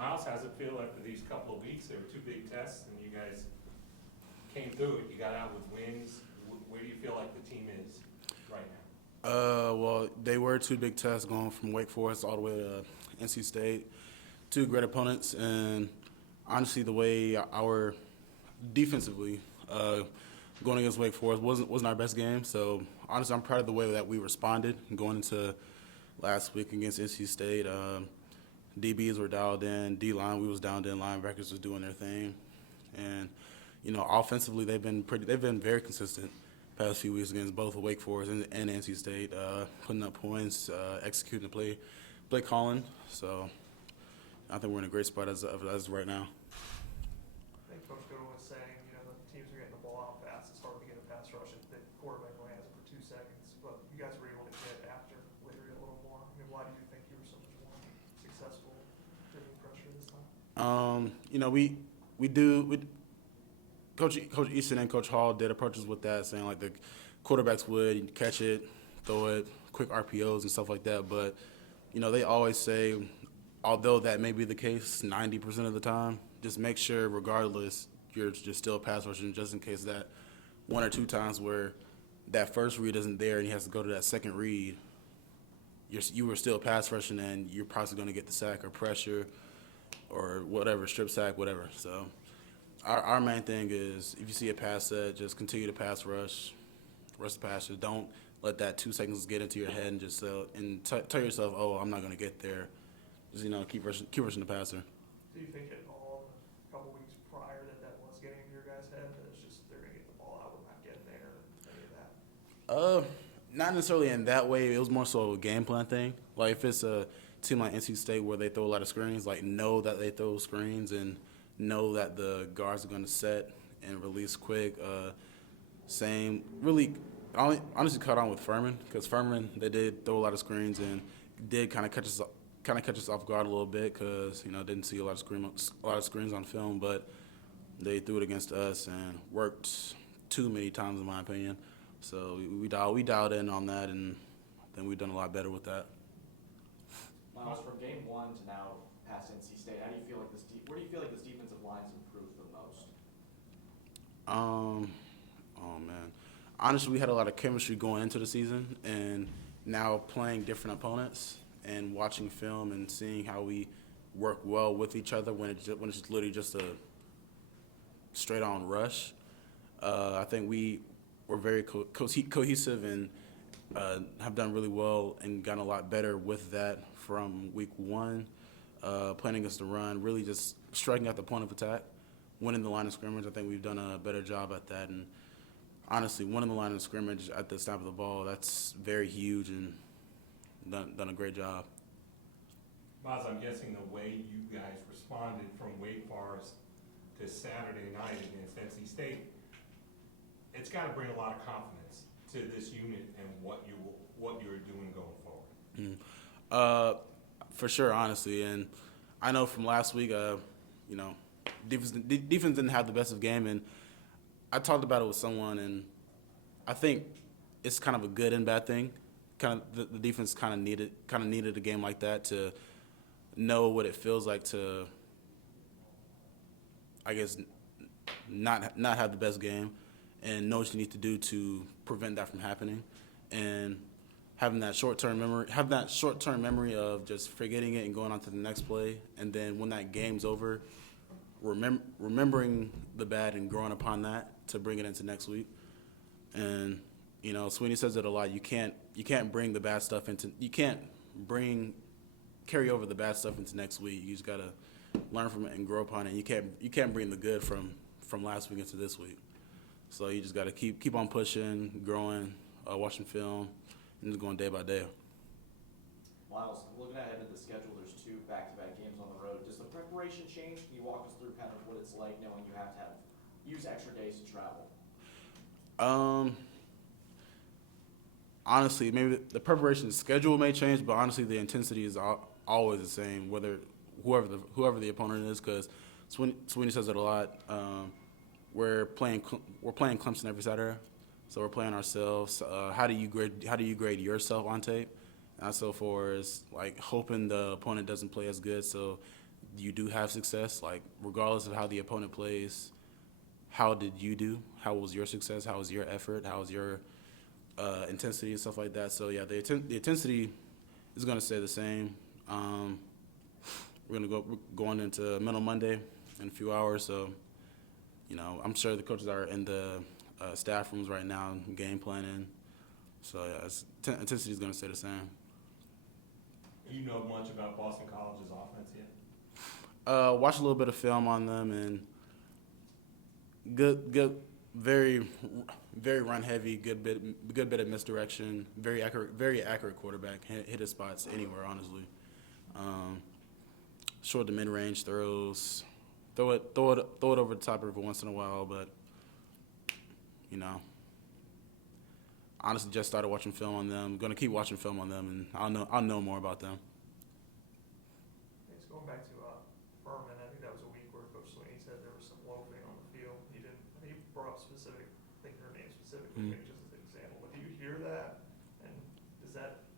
Myles, how's it feel after these couple of weeks? There were two big tests, and you guys came through it. You got out with wins. Where do you feel like the team is right now? Well, they were two big tests going from Wake Forest all the way to NC State. Two great opponents, and honestly, the way our defensively going against Wake Forest wasn't our best game. So honestly, I'm proud of the way that we responded going into last week against NC State. DBs were dialed in, D-line we was dialed in, linebackers was doing their thing, and offensively they've been very consistent past few weeks against both Wake Forest and NC State, putting up points, executing the play calling. So I think we're in a great spot as right now. I think Coach Goodwin was saying, the teams are getting the ball out fast. It's hard to get a pass rush. The quarterback only has it for 2 seconds, but you guys were able to get after Larry a little more. I mean, why do you think you were so much more successful bringing pressure this time? We do. Coach Easton and Coach Hall did approaches with that, saying like the quarterbacks would catch it, throw it, quick RPOs and stuff like that. But they always say, although that may be the case 90% of the time, just make sure regardless you're still pass rushing, just in case that one or two times where that first read isn't there and he has to go to that second read, you were still pass rushing and you're probably going to get the sack or pressure or whatever, strip sack, whatever. So our main thing is if you see a pass set, just continue to pass rush the passes. Don't let that 2 seconds get into your head and just tell yourself, oh, I'm not going to get there. Just keep rushing the passer. Do you think at all in a couple weeks prior that was getting into your guys' head, that it's just they're going to get the ball out, we're not getting there, any of that? Not necessarily in that way. It was more so a game plan thing. Like if it's a team like NC State where they throw a lot of screens, like know that they throw screens and know that the guards are going to set and release quick. Same, really, I honestly caught on with Furman because Furman, they did throw a lot of screens and did kind of catch us off guard a little bit because didn't see a lot of screens on film, but they threw it against us and worked too many times in my opinion. So we dialed in on that, and I think we've done a lot better with that. Myles, from game one to now past NC State, how do you feel like where do you feel like this defensive line's improved the most? Oh man, honestly, we had a lot of chemistry going into the season, and now playing different opponents and watching film and seeing how we work well with each other when it's literally just a straight on rush. I think we were very cohesive and have done really well and gotten a lot better with that from week one. Playing against the run, really just striking at the point of attack, winning the line of scrimmage. I think we've done a better job at that. And honestly, winning the line of scrimmage at the snap of the ball, that's very huge and done a great job. Myles, I'm guessing the way you guys responded from Wake Forest to Saturday night against NC State, it's got to bring a lot of confidence to this unit and what you're doing going forward. For sure, honestly, and I know from last week, defense didn't have the best of game, and I talked about it with someone, and I think it's kind of a good and bad thing. Kind of the defense kind of needed a game like that to know what it feels like to, I guess, not have the best game, and know what you need to do to prevent that from happening, and having that short-term memory of just forgetting it and going on to the next play, and then when that game's over, remembering the bad and growing upon that to bring it into next week. And Sweeney says it a lot. You can't bring the bad stuff carry over the bad stuff into next week. You just gotta learn from it and grow upon it. You can't bring the good from last week into this week. So you just gotta keep on pushing, growing, watching film, and just going day by day. Myles, looking ahead at the schedule, there's 2 back-to-back games on the road. Does the preparation change? Can you walk us through kind of what it's like knowing you have to use extra days to travel? Honestly, maybe the preparation schedule may change, but honestly, the intensity is always the same, whether whoever the opponent is. Because Sweeney says it a lot. We're playing Clemson every Saturday, so we're playing ourselves. How do you grade yourself on tape? And so far as like hoping the opponent doesn't play as good, so you do have success, like regardless of how the opponent plays, how did you do? How was your success? How was your effort? How was your intensity and stuff like that? So yeah, the intensity is going to stay the same. We're going into Mental Monday in a few hours, so I'm sure the coaches are in the staff rooms right now, game planning. So yeah, intensity is going to stay the same. Do you know much about Boston College's offense yet? Watch a little bit of film on them, and good, very, very run heavy. Good bit of misdirection. Very accurate quarterback. Hit his spots anywhere, honestly. Short to mid range throws. Throw it over the top every once in a while, but honestly, just started watching film on them. Going to keep watching film on them, and I'll know more about them. Thanks. Going back to Furman, I think that was a week where Coach Sweeney said there was some loafing on the field. I think he brought up specific, I think her name specifically, maybe just as an example. But do you hear that? And does that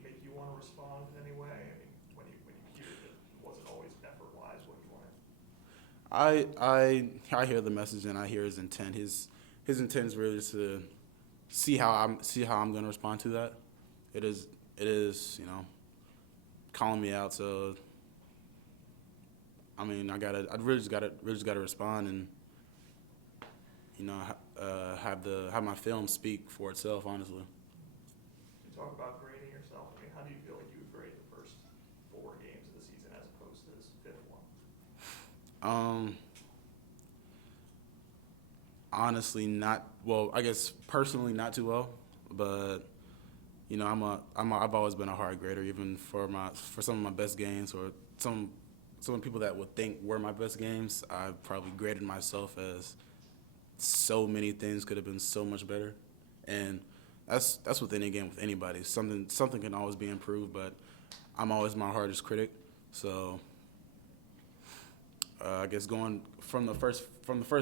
make you want to respond in any way? I mean, when you hear that it wasn't always effort-wise what you wanted. I hear the message and I hear his intent. His intent is really just to see how I'm going to respond to that. It is calling me out. So I mean, I really just gotta respond and have my film speak for itself. Honestly. You talk about grading yourself. I mean, how do you feel like you would grade the first 4 games of the season as opposed to this 5th one? Honestly, not well. I guess personally, not too well. But I've always been a hard grader, even for some of my best games or some people that would think were my best games. I probably graded myself as so many things could have been so much better, and that's with any game with anybody. Something can always be improved, but I'm always my hardest critic. So I guess going from the first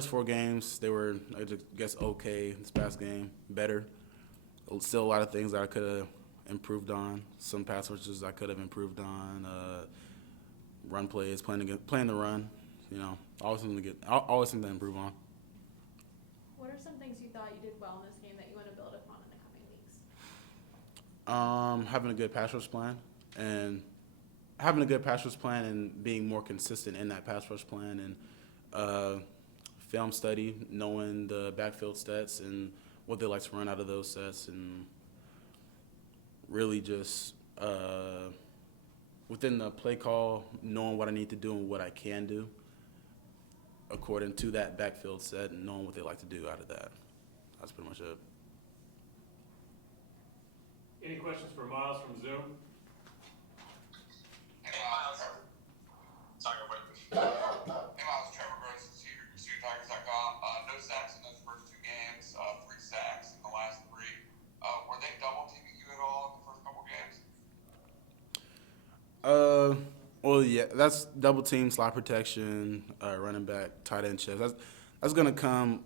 4 games, they were, I guess, okay. This past game, better. Still a lot of things that I could have improved on. Some pass rushes I could have improved on. Run plays, playing the run. Always something to improve on. What are some things you thought you did well in this game that you want to build upon in the coming weeks? Having a good pass rush plan and being more consistent in that pass rush plan and film study, knowing the backfield sets and what they like to run out of those sets, and really just within the play call, knowing what I need to do and what I can do according to that backfield set and knowing what they like to do out of that. That's pretty much it. Any questions for Myles from Zoom? Hey, Myles. Sorry, real quick. Hey, Myles. Trevor Gross, SeaTigers.com. No sacks in those first 2 games. 3 sacks in the last 3. Were they double teaming you at all in the first couple games? Well, yeah, that's double team, slot protection, running back, tight end checks. That's gonna come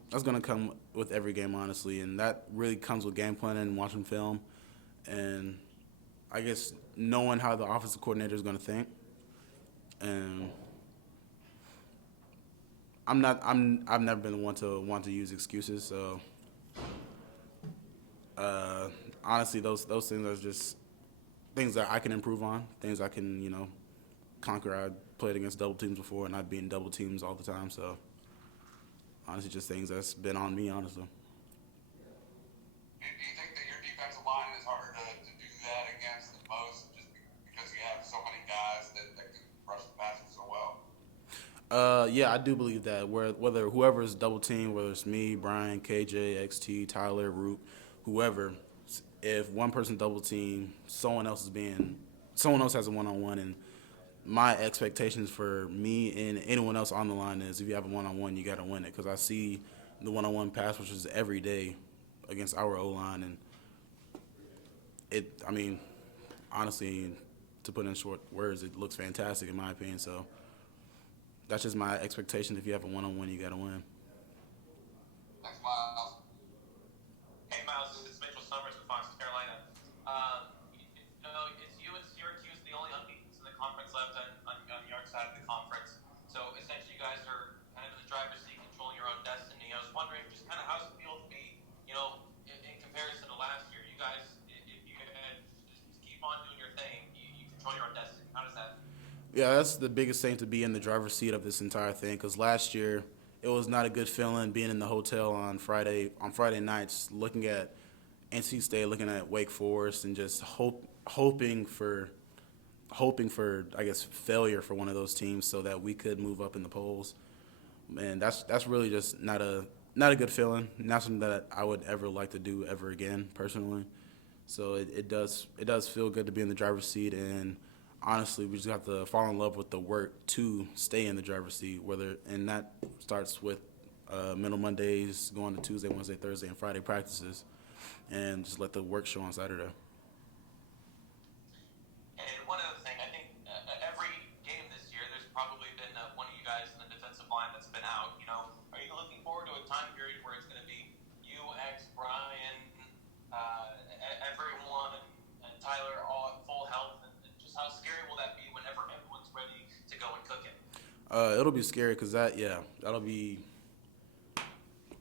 with every game, honestly, and that really comes with game planning and watching film, and I guess knowing how the offensive coordinator is gonna think. And I've never been one to want to use excuses, so honestly, those things are just things that I can improve on, things I can conquer. I played against double teams before, and I've been double teams all the time, so honestly, just things that's been on me, honestly. Do you think that your defensive line is harder to do that against than most, just because you have so many guys that can rush the passer so well? Yeah, I do believe that. Whether whoever's double team, whether it's me, Brian, KJ, XT, Tyler, Root, whoever, if one person double team, someone else has a one-on-one, and my expectations for me and anyone else on the line is if you have a one-on-one, you got to win it, because I see the one-on-one pass rushes every day against our O-line, and honestly, to put in short words, it looks fantastic in my opinion. So that's just my expectation. If you have a one-on-one, you got to win. Thanks, Myles. Hey, Myles, it's Mitchell Summers with Fox, Carolina. It's you and Syracuse the only unbeaten in the conference left on your side of the conference. Yeah, that's the biggest thing, to be in the driver's seat of this entire thing. Because last year, it was not a good feeling being in the hotel on Friday nights, looking at NC State, looking at Wake Forest, and just hoping for I guess failure for one of those teams so that we could move up in the polls. And that's really just not a good feeling. Not something that I would ever like to do ever again, personally. So it does feel good to be in the driver's seat, and honestly, we just have to fall in love with the work to stay in the driver's seat. And that starts with mental Mondays, going to Tuesday, Wednesday, Thursday, and Friday practices, and just let the work show on Saturday. And one other thing, I think every game this year, there's probably been one of you guys in the defensive line that's been out. You know, are you looking forward to a time period where it's going to be you, X, Brian, everyone, and Tyler all at full health? And just how scary will that be whenever everyone's ready to go and cook it? It'll be scary because that'll be.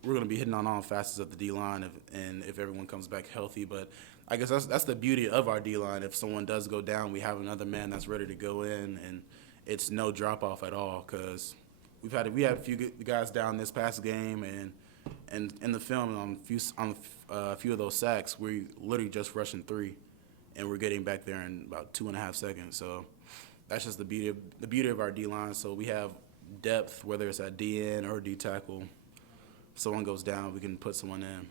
We're going to be hitting on all facets of the D-line if everyone comes back healthy. But I guess that's the beauty of our D-line. If someone does go down, we have another man that's ready to go in, and it's no drop-off at all, because we had a few good guys down this past game, and in the film on a few of those sacks, we literally just rushing 3, and we're getting back there in about 2.5 seconds. So that's just the beauty of our D-line. So we have depth, whether it's at DN or D tackle. If someone goes down, we can put someone in.